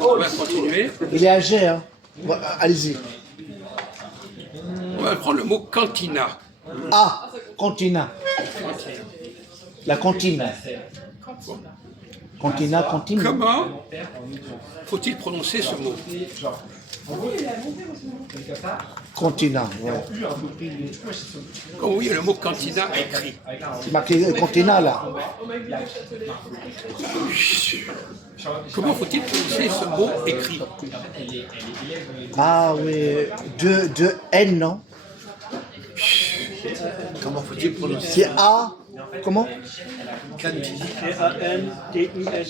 On va continuer. Il est âgé, hein. Bon, allez-y. On va prendre le mot cantina. Ah, cantina. La cantine. Cantina, cantine. Comment faut-il prononcer ce mot? Cantina, ouais. Quand vous voyez le mot cantina écrit, C'est marqué cantina, là. comment faut-il prononcer ce mot écrit? Ah oui, de N, non? Comment faut-il prononcer C'est A, comment? Cantina. C-A-N-T-I-N.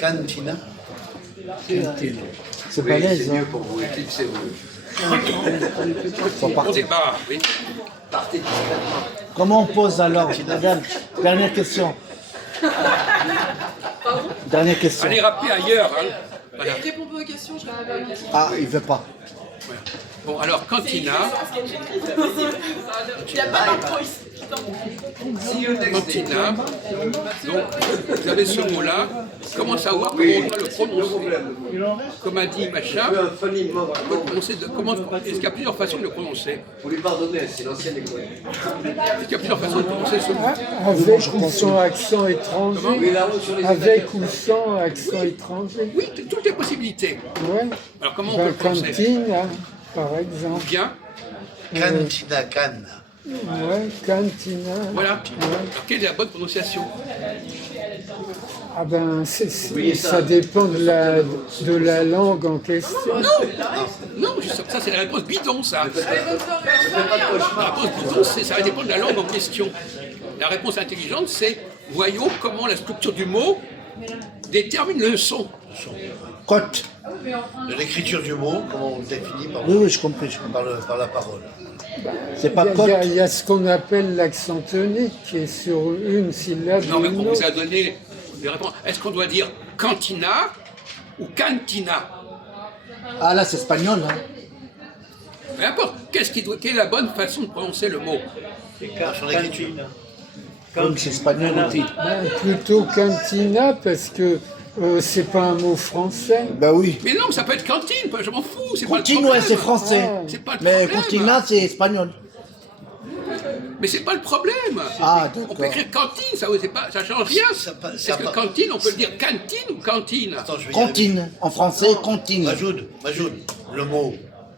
Cantina. C'est balèze, hein. Pour vous, éclipsez-vous. Faut On partir. débat, oui. Partez discrètement. Comment on pose alors? Dernière question. Dernière question. Allez rapper ailleurs. Hein. Voilà. Réponds pas aux questions, je réponds pas aux questions. Ah, il veut pas. Bon, alors, cantina. Il n'y a pas d'intro ici. Cantina. Donc, vous avez ce mot-là. Comment savoir comment on doit le prononcer? Comme a dit machin, on peut le prononcer est-ce qu'il y a plusieurs façons de le prononcer? Vous lui pardonnez, c'est l'ancienne école. Est-ce qu'il y a plusieurs façons de prononcer ce mot? Avec ou sans accent étranger. Oui, la route sur les Avec ou sans accent étranger. Oui, toutes les possibilités. Ouais. Alors, comment on peut le prononcer? Cantine, hein, par exemple. Bien. Cantina, canne. Ouais, cantina. Voilà. Alors, quelle est la bonne prononciation? Ah ben, ça dépend de la langue en question. Non, ça c'est la réponse bidon, ça. La réponse bidon, ça va dépendre de la langue en question. La réponse intelligente, c'est voyons comment la structure du mot détermine le son. Côte. De l'écriture du mot, comment on le définit par, Oui, je comprends. par la parole. C'est pas Il côte. y a ce qu'on appelle l'accent tonique qui est sur une syllabe Non, ou mais une on vous autre. a donné des réponses. Est-ce qu'on doit dire cantina ou cantina? Ah là, c'est espagnol, hein. Peu importe. Quelle est la bonne façon de prononcer le mot? Son écriture. Comme c'est espagnol aussi. Ben, plutôt cantina parce que c'est pas un mot français. Ben oui. Mais non, ça peut être cantine, je m'en fous. C'est pas le Cantine, problème. ouais, c'est français. C'est pas le Mais problème. cantina, c'est espagnol. Mais c'est pas le problème. Ah, On peut d'accord. écrire cantine, ça change rien. Est-ce que cantine, on peut le dire cantine ou cantine? Attends, je vais y arriver. Cantine. En français, cantine. Majoud, le mot,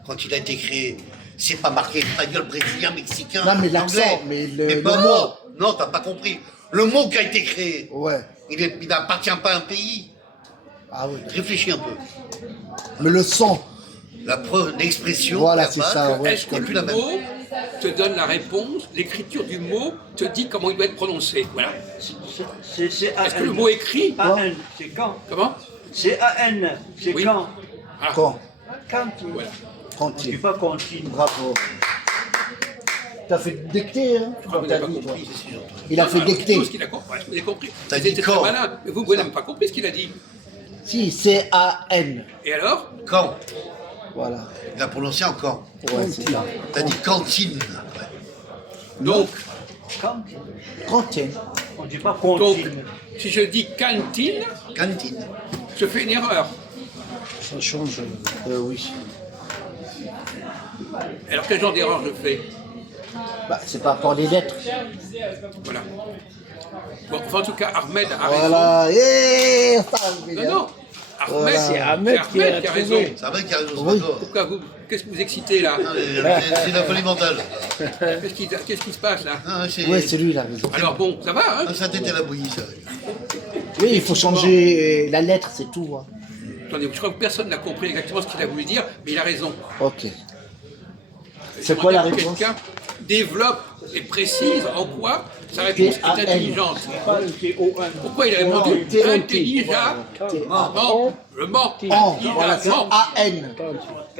quand il a été créé, c'est pas marqué espagnol, brésilien, mexicain, Non, mais l'accent, anglais. mais le pas mot. mot. Non, t'as pas compris. Le mot qui a été créé, Ouais. il n'appartient pas à un pays. Ah oui. Réfléchis un peu. Mais le son. La preuve, l'expression, Voilà, la c'est base, ça, ouais. Est-ce que c'est plus le la même. mot te donne la réponse, l'écriture du mot te dit comment il doit être prononcé? Voilà. C'est Est-ce que le mot écrit, A-N, c'est quand. comment? C'est A-N, c'est Oui. quand. Ah, Quand. Cantine. voilà. C'est Cantine. pas cantine. Bravo. T'as fait dicter, hein? Je crois que vous T'as n'avez pas dit, compris. Il a fait Alors, dicter. ce qu'il a compris. Vous avez compris. T'as Vous dit étiez très quand. malin. Mais vous n'avez même pas compris ce qu'il a dit. Si, C-A-N. Et alors? Quand Voilà. Il a prononcé encore. Ouais, c'est ça. T'as dit cantine après. Donc, Cantine. Cantine. On dit pas donc, cantine. si je dis cantine, Cantine. je fais une erreur. Ça change. Oui. Alors quel genre d'erreur je fais? Bah, c'est par rapport les lettres. Voilà. Bon, enfin, en tout cas, Ahmed a raison. Voilà. Et ça, Non, non. Ahmed, Voilà. c'est Ahmed qui a qui a trouvé. raison. C'est vrai qu'il y a raison, c'est Oui. pas toi. Pourquoi vous? Qu'est-ce que vous excitez là? C'est la folie mentale. Qu'est-ce qui se passe là? Ah, Ouais, c'est lui, il a raison. Alors bon, ça va, hein? Ah, sa tête, elle a bouilli, ça. Oui, il faut changer la lettre, c'est tout. Hein. Attendez, je crois que personne n'a compris exactement ce qu'il a voulu dire, mais il a raison. Ok. C'est quoi la J'aimerais bien que réponse? quelqu'un développe et précise en quoi sa réponse est T-A-N. intelligente. Pas le T-O-N. Pourquoi il a répondu intelligemment? Le ment. En, voilà, c'est Intelligemment. A-N.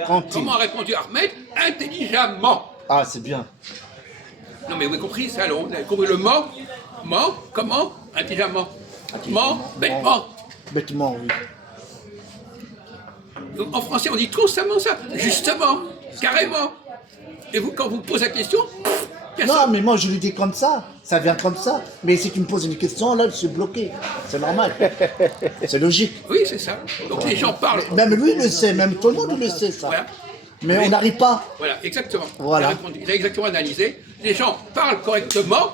Cantine. Comment a répondu Ahmed? Intelligemment. Ah, c'est bien. Non mais vous avez compris ça, alors, vous avez compris le ment? Ment? Comment? Intelligemment. Ment? Bêtement. Bêtement, oui. Donc, en français, on dit constamment ça. Justement. Carrément. Et vous, quand vous posez la question, Non, mais moi je lui dis comme ça vient comme ça. Mais si tu me poses une question, là je suis bloqué. C'est normal. C'est logique. Oui, c'est ça. Donc les gens parlent. Même lui il le sait, même tout le monde le sait ça. Voilà. Mais on n'arrive pas. Voilà, exactement. Voilà. Il a exactement analysé. Les gens parlent correctement,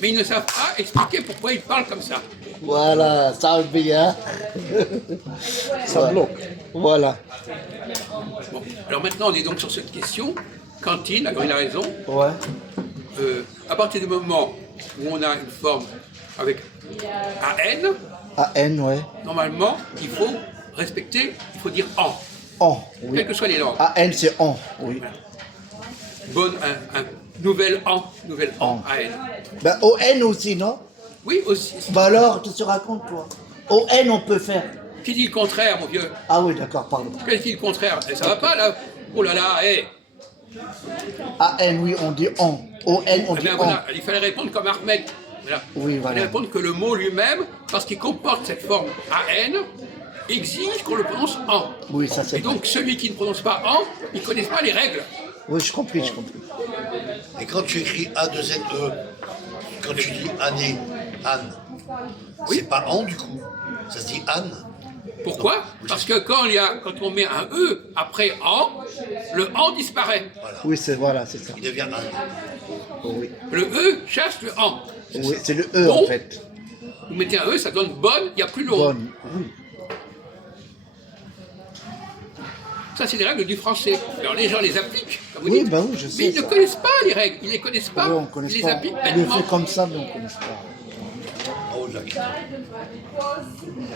mais ils ne savent pas expliquer pourquoi ils parlent comme ça. Voilà, ça va bien. Ça bloque. Voilà. Bon. Alors maintenant, on est donc sur cette question. Cantine, alors il a raison. Ouais. À partir du moment où on a une forme avec AN, AN, ouais. normalement, il faut respecter, il faut dire en, En, oui. quelles que soient les langues. AN c'est en, oui. Nouvel en, En. AN. Ben ON aussi, non? Oui, aussi. Bah alors, qu'est-ce que tu racontes toi? ON on peut faire. Qui dit le contraire, mon vieux? Ah oui, d'accord, pardon. Qu'est-ce qui dit le contraire? Eh, ça va pas, là? Oh là là, hé! AN, oui, on dit on. ON, on Eh dit bien, on. voilà, il fallait répondre comme Ahmed. Voilà. Oui, Il voilà. fallait répondre que le mot lui-même, parce qu'il comporte cette forme AN, exige qu'on le prononce en. Oui, ça c'est Et donc, celui qui ne prononce pas en, il ne connaît pas les règles. Oui, je compris. Et quand tu écris A2ZE, quand tu dis année, Anne, c'est pas An du coup, ça se dit Anne. Pourquoi? Parce que quand on met un E après en, le en disparaît. Oui, c'est voilà, c'est ça. Il devient Anne. Oui, Le E chasse le en. oui c'est le E Bon. en fait. Vous mettez un E, ça donne bonne, il n'y a plus le on. Bonne. Oui. Ça, c'est les règles du français. Alors les gens les appliquent, comme vous Oui, dites. bah oui, je sais. Mais ils ne ça. connaissent pas les règles, ils ne les connaissent pas. Oui, on connaît Ils les pas. appliquent On le bêtement. fait comme ça, mais on connaît pas. Oh, Jacques.